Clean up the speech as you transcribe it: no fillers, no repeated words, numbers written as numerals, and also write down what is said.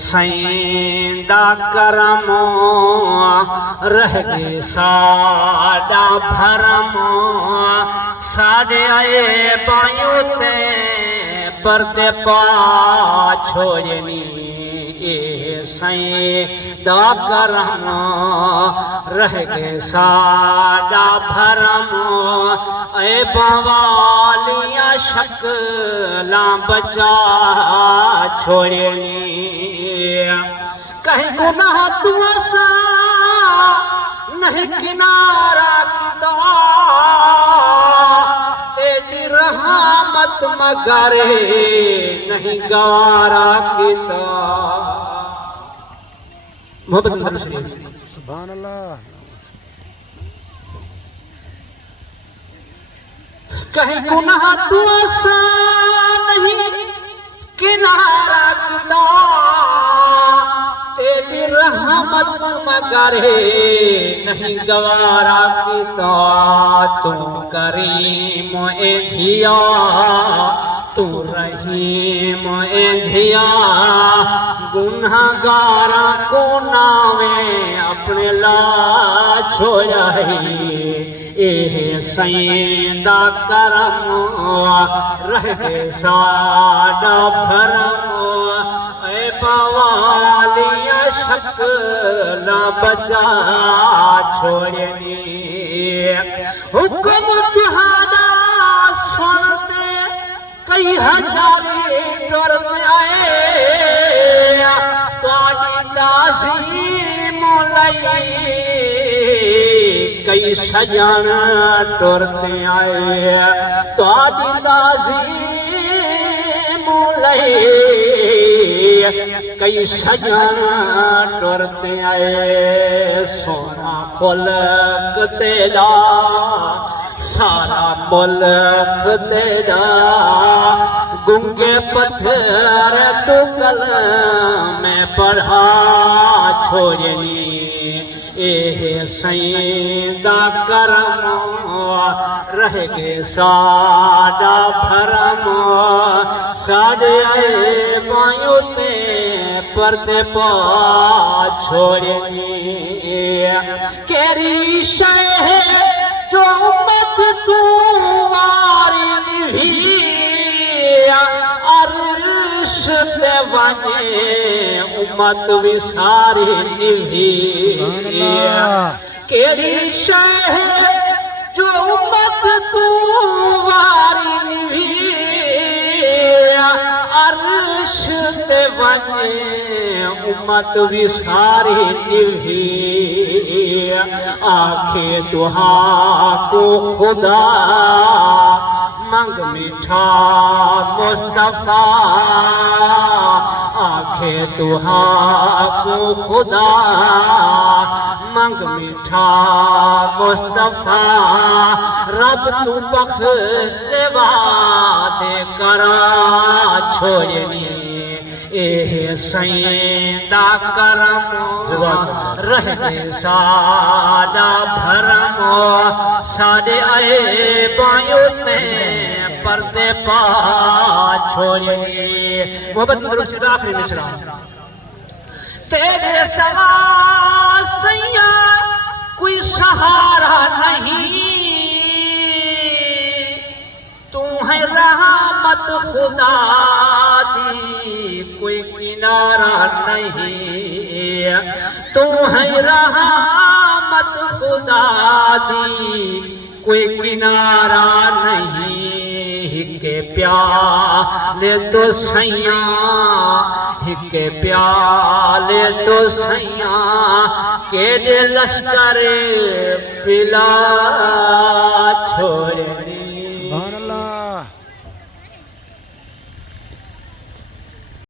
सैंदा करमो रह गए साडा भरमो साडे आए बायों ते परदे पा छोड़नी सैंदा करमो रह गए साडा भरमो ए बवालियां शक्लां बचा छोड़नी कहीं गुनाह तू ऐसा नहीं किनारा किता तेरी रहमत मगर नहीं गवारा किता। मोहब्बत सुभान अल्लाह। कहीं गुनाह तू ऐसा नहीं किनारा किता तेरी रहमत मगर नहीं गवारा किता। तू करीम ए झिया तू रहीम ए झिया गुनाहगारा को नावे अपने ला छोड़ाई ए सैंदा करमो रह गए साडा भरमो ए बवालियां शक्लां बचा छोड़नी हुक्म तुहारा सुनते कई हजारे टुरते आए तुहाडी ताज़ीम लई कई सजन टुरते आए तुहाडी ताज़ीम लई कई सजन टुरते आए। सोना मुल्क तेरा सारा मुल्क तेरा गुंगे पत्थर तू कलम में पढ़ा छोड़नी ए सैंदा करमो रह गए साडा भरमो साडे बायों ते परदे पा छोड़नी केरी शह जो उम्मत तू वारी निभी अर्श ते वने उम्मत विसारी निभी केरी शह जो उम्मत तू वारी निभी अर्श ते वने उम्मत विसारी निभी आखे दुआ को खुदा मंग मीठा मुस्तफा आखे दुआ को खुदा मंग मीठा मुस्तफा रब तू बख्श दे वादे करा छोड़नी ए सैंदा करमो रह गए साडा भरमो साडे आए बायों ते परदे पा छोड़नी। मोहब्बत आखिरी मिसरा तेरे सिवा सैया कोई सहारा नहीं तू है रहमत खुदा दी कोई किनारा नहीं तू है रहमत खुदा दी कोई किनारा नहीं हिके प्याले तो सैया हिके प्याले तो सैया केड़े लश्कर पिला छोड़े।